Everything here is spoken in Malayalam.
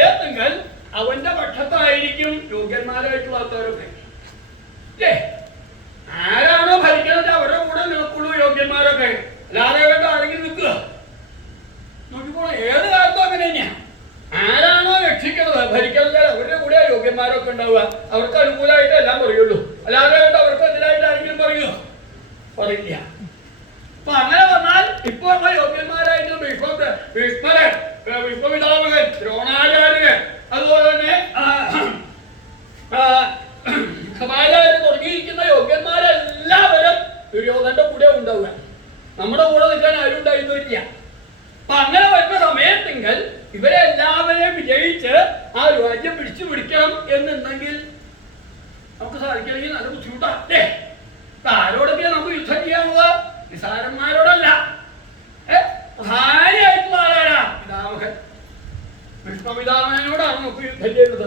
സമയത്തെങ്കിൽ അവന്റെ പക്ഷത്തായിരിക്കും യോഗ്യന്മാരായിട്ടുള്ള ആൾക്കാരൊക്കെ. ആരാണോ ഭരിക്കുന്നത് അവരുടെ കൂടെ നിൽക്കുള്ളൂ യോഗ്യന്മാരൊക്കെ. അല്ലാതെ വേണ്ട ആരെങ്കിലും നിൽക്കുക നോക്കിക്കോളൂ. ഏത് കാലത്തും അങ്ങനെ തന്നെയാണ്. ആരാണോ രക്ഷിക്കുന്നത് ഭരിക്കുന്നത് അവരുടെ കൂടെ യോഗ്യന്മാരൊക്കെ ഉണ്ടാവുക. അവർക്ക് അനുകൂലമായിട്ട് എല്ലാം പറയുള്ളൂ. അല്ലാതെ വേണ്ട അവർക്ക് എതിരായിട്ട് ആരെങ്കിലും പറയുക പറയില്ല. അപ്പൊ അങ്ങനെ വന്നാൽ ഇപ്പൊ നമ്മൾ യോഗ്യന്മാരായിട്ട് വിശ്വപിതാമകൻ, ദ്രോണാചാര്യൻ, അതുപോലെ തന്നെ സമാചാര്യൻ തുടങ്ങിയിരിക്കുന്ന യോഗ്യന്മാരെല്ലാവരും ദുര്യോധന്റെ കൂടെ ഉണ്ടാവുക. നമ്മുടെ കൂടെ നിൽക്കാൻ ആരും ഉണ്ടായിരുന്നില്ല. അപ്പൊ അങ്ങനെ വരുന്ന സമയത്തെങ്കിൽ ഇവരെല്ലാവരെയും വിജയിച്ച് ആ രാജ്യം പിടിക്കണം എന്നുണ്ടെങ്കിൽ നമുക്ക് സാധിക്കണമെങ്കിൽ നല്ല ബുദ്ധിമുട്ടാണ്. ആരോടൊക്കെയാണ് നമുക്ക് യുദ്ധം ചെയ്യാനുള്ളത്? നിസാരന്മാരോടല്ല. പ്രധാനമായിട്ടുള്ള ആരാണ്? പിതാമഹൻ, വിഷ്ണുപിതാമഹനോടാണ് നമുക്ക് യുദ്ധം ചെയ്യുന്നത്.